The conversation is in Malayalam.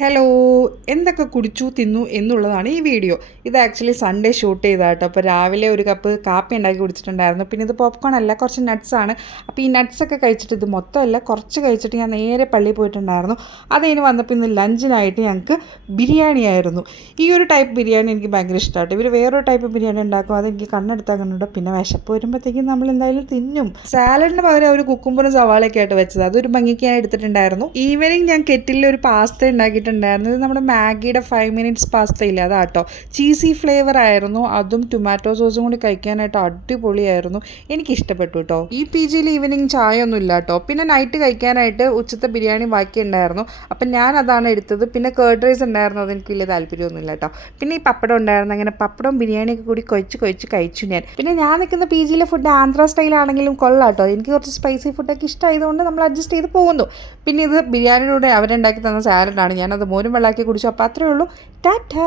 ഹലോ, എന്തൊക്കെ കുടിച്ചു തിന്നു എന്നുള്ളതാണ് ഈ വീഡിയോ. ഇത് ആക്ച്വലി സൺഡേ ഷൂട്ട് ചെയ്തതാട്ടോ. അപ്പോൾ രാവിലെ ഒരു കപ്പ് കാപ്പി ഉണ്ടാക്കി കുടിച്ചിട്ടുണ്ടായിരുന്നു. പിന്നെ ഇത് പോപ്കോൺ അല്ല, കുറച്ച് നട്ട്സാണ്. അപ്പോൾ ഈ നട്ട്സൊക്കെ കഴിച്ചിട്ട്, ഇത് മൊത്തമല്ല കുറച്ച് കഴിച്ചിട്ട് ഞാൻ നേരെ പള്ളിയിൽ പോയിട്ടുണ്ടായിരുന്നു. അതിന് വന്നപ്പോൾ ഇന്ന് ലഞ്ചിനായിട്ട് ഞങ്ങൾക്ക് ബിരിയാണി ആയിരുന്നു. ഈ ഒരു ടൈപ്പ് ബിരിയാണി എനിക്ക് ഭയങ്കര ഇഷ്ടമാട്ടോ. ഇവർ വേറൊരു ടൈപ്പ് ബിരിയാണി ഉണ്ടാക്കും, അതെനിക്ക് കണ്ണെടുത്താൽ കണ്ടുണ്ടോ. പിന്നെ വിശപ്പ് വരുമ്പോഴത്തേക്കും നമ്മൾ എന്തായാലും തിന്നും. സാലഡിന് പകരം ഒരു കുക്കുംബറും സവാളയൊക്കെ ആയിട്ട് വെച്ചത്, അതൊരു ഭംഗിക്ക് ഞാൻ എടുത്തിട്ടുണ്ടായിരുന്നു. ഈവനിങ് ഞാൻ കെറ്റിൽ ഒരു പാസ്ത ഉണ്ടാക്കി ഉണ്ടായിരുന്നത്. നമ്മുടെ മാഗിയുടെ 5 മിനിറ്റ്സ് പാസ്ത ഇല്ല, അതാട്ടോ. ചീസി ഫ്ലേവർ ആയിരുന്നു, അതും ടൊമാറ്റോ സോസും കൂടി കഴിക്കാനായിട്ട് അടിപൊളിയായിരുന്നു. എനിക്ക് ഇഷ്ടപ്പെട്ടു കേട്ടോ. ഈ പി ജിയിൽ ഈവനിങ് ചായ ഒന്നും ഇല്ല കേട്ടോ. പിന്നെ നൈറ്റ് കഴിക്കാനായിട്ട് ഉച്ചത്തെ ബിരിയാണി ബാക്കി ഉണ്ടായിരുന്നു, അപ്പം ഞാൻ അതാണ് എടുത്തത്. പിന്നെ കേർഡ് റൈസ് ഉണ്ടായിരുന്നു, അതെനിക്ക് വലിയ താല്പര്യമൊന്നുമില്ല കേട്ടോ. പിന്നെ ഈ പപ്പടം ഉണ്ടായിരുന്നു, അങ്ങനെ പപ്പടവും ബിരിയാണിയൊക്കെ കൂടി കൊഴിച്ച് കഴിച്ചു ഞാൻ. പിന്നെ ഞാൻ നിൽക്കുന്ന പി ജിയിലെ ഫുഡ് ആന്ധ്ര സ്റ്റൈലാണെങ്കിലും കൊള്ളാം കേട്ടോ. എനിക്ക് കുറച്ച് സ്പൈസി ഫുഡൊക്കെ ഇഷ്ടമായതുകൊണ്ട് നമ്മൾ അഡ്ജസ്റ്റ് ചെയ്ത് പോകുന്നു. പിന്നെ ഇത് ബിരിയാണിയുടെ അവരുണ്ടാക്കി തന്ന സാലഡാണ്, ഞാനത് മോരും വെള്ളമാക്കി കുടിച്ചു. അപ്പോൾ അത്രയേ ഉള്ളൂ. ടാറ്റാ.